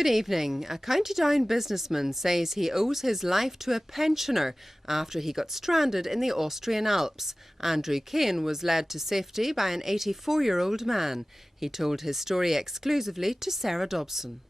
Good evening. A County Down businessman says he owes his life to a pensioner after he got stranded in the Austrian Alps. Andrew Kane was led to safety by an 84-year-old man. He told his story exclusively to Sarah Dobson.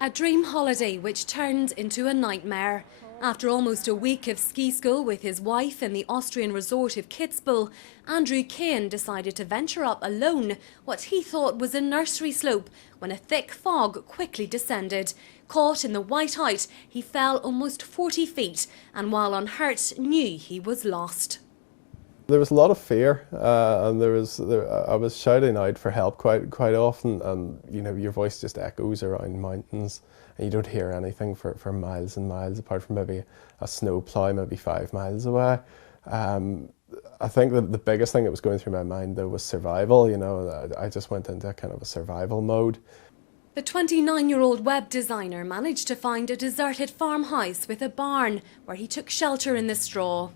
A dream holiday which turned into a nightmare. After almost a week of ski school with his wife in the Austrian resort of Kitzbühel, Andrew Kane decided to venture up alone what he thought was a nursery slope when a thick fog quickly descended. Caught in the whiteout, he fell almost 40 feet and while unhurt knew he was lost. There was a lot of fear, and I was shouting out for help quite often, and you know your voice just echoes around mountains, and you don't hear anything for miles and miles, apart from maybe a snow plough maybe 5 miles away. I think that the biggest thing that was going through my mind though was survival. You know, I just went into kind of a survival mode. The 29-year-old web designer managed to find a deserted farmhouse with a barn where he took shelter in the straw.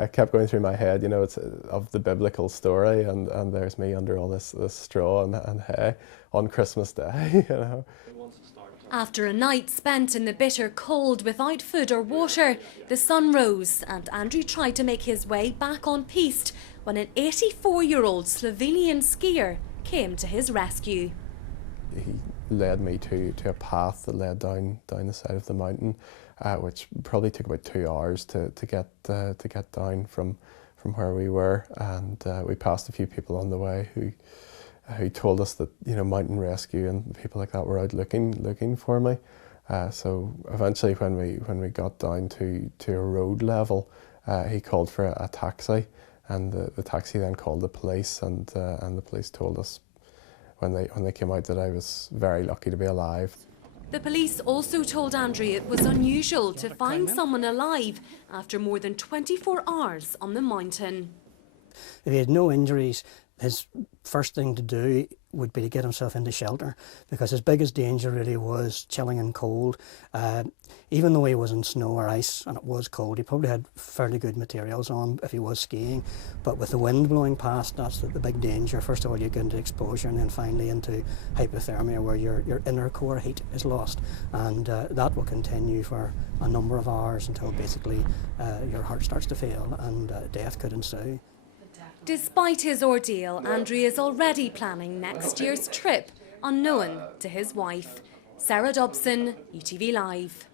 I kept going through my head, you know, it's of the biblical story, and there's me under all this straw and hay on Christmas Day, you know. After a night spent in the bitter cold without food or water, the sun rose and Andrew tried to make his way back on piste when an 84-year-old Slovenian skier came to his rescue. He led me to a path that led down the side of the mountain, which probably took about 2 hours to get down from where we were, and we passed a few people on the way who told us that, you know, mountain rescue and people like that were out looking for me. So eventually, when we got down to a road level, he called for a taxi, and the taxi then called the police, and the police told us when they came out that I was very lucky to be alive. The police also told Andrew it was unusual to find someone alive after more than 24 hours on the mountain. If he had no injuries, his first thing to do would be to get himself into shelter, because his biggest danger really was chilling and cold. Even though he was in snow or ice and it was cold, he probably had fairly good materials on if he was skiing. But with the wind blowing past, that's the big danger. First of all, you get into exposure, and then finally into hypothermia, where your inner core heat is lost. And that will continue for a number of hours until basically your heart starts to fail and death could ensue. Despite his ordeal, Andrew is already planning next year's trip, unknown to his wife. Sarah Dobson, UTV Live.